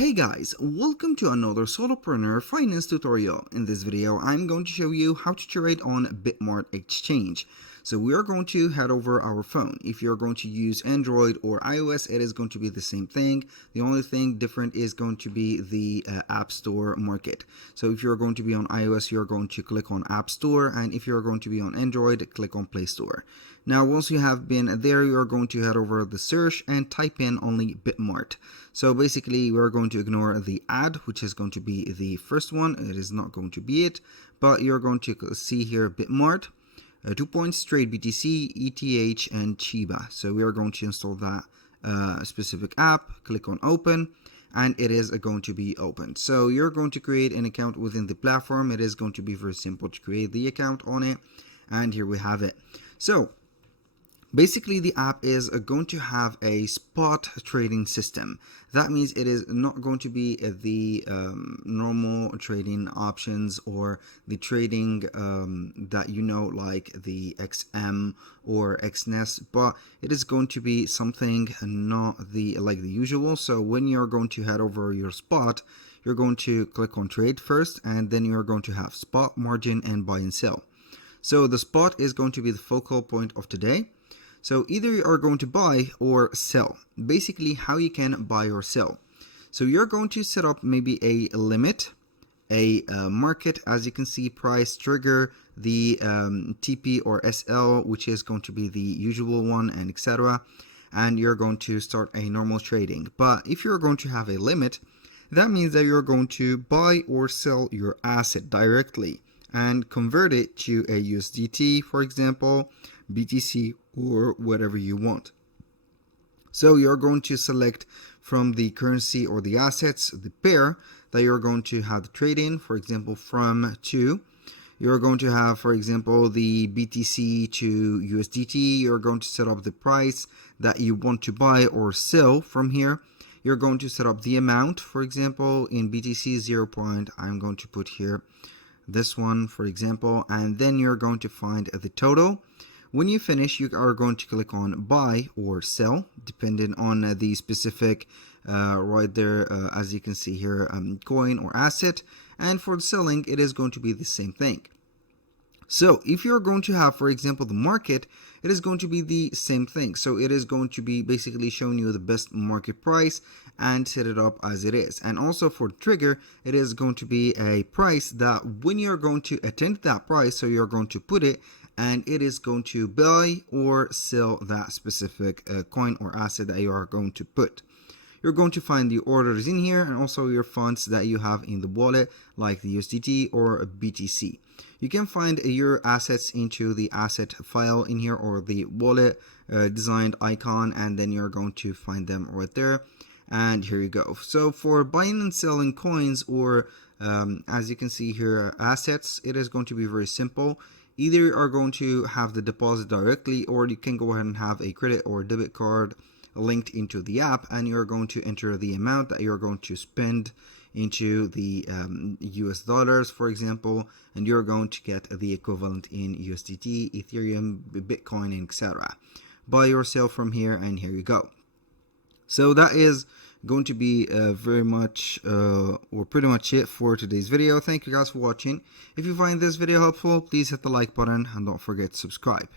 Hey guys, welcome to another solopreneur finance tutorial. In this video, I'm going to show you how to trade on BitMart exchange. So we are going to head over our phone. If you're going to use Android or iOS, it is going to be the same thing. The only thing different is going to be the App Store market. So if you're going to be on iOS, you're going to click on App Store, and if you're going to be on Android, click on Play Store. Now, once you have been there, you're going to head over the search and type in only BitMart. So basically, we're going to ignore the ad, which is going to be the first one. It is not going to be it, but you're going to see here BitMart, 2 points, trade BTC, ETH, and Chiba. So we are going to install that specific app, click on open, and it is going to be opened. So you're going to create an account within the platform. It is going to be very simple to create the account on it, and here we have it. So basically, the app is going to have a spot trading system. That means it is not going to be the normal trading options or the trading that you know, like the XM or XNES, but it is going to be something not the usual. So when you're going to head over your spot, you're going to click on trade first, and then you're going to have spot, margin, and buy and sell. So the spot is going to be the focal point of today. So either you are going to buy or sell. Basically, how you can buy or sell. So you're going to set up maybe a limit, a market, as you can see, price, trigger, the TP or SL, which is going to be the usual one, and etc. And you're going to start a normal trading. But if you're going to have a limit, that means that you're going to buy or sell your asset directly and convert it to a USDT, for example, BTC, or whatever you want. So you're going to select from the currency or the assets, the pair that you're going to have the trade in, for example, from to. You're going to have, for example, the BTC to USDT. You're going to set up the price that you want to buy or sell from here. You're going to set up the amount, for example, in BTC 0. I'm going to put here this one, for example, and then you're going to find the total. When you finish, you are going to click on buy or sell, depending on the specific right there, as you can see here, coin or asset. And for the selling, it is going to be the same thing. So if you're going to have, for example, the market, it is going to be the same thing. So it is going to be basically showing you the best market price and set it up as it is. And also for the trigger, it is going to be a price that when you're going to attend that price, so you're going to put it, and it is going to buy or sell that specific coin or asset that you are going to put. You're going to find the orders in here and also your funds that you have in the wallet, like the USDT or BTC. You can find your assets into the asset file in here, or the wallet designed icon, and then you're going to find them right there. And here you go. So for buying and selling coins, or as you can see here, assets, it is going to be very simple. Either you are going to have the deposit directly, or you can go ahead and have a credit or debit card linked into the app, and you're going to enter the amount that you're going to spend into the US dollars, for example, and you're going to get the equivalent in USDT, Ethereum, Bitcoin, and etc. Buy or sell from here, and here you go. So that is going to be very much or pretty much it for today's video. Thank you guys for watching. If you find this video helpful, please hit the like button and don't forget to subscribe.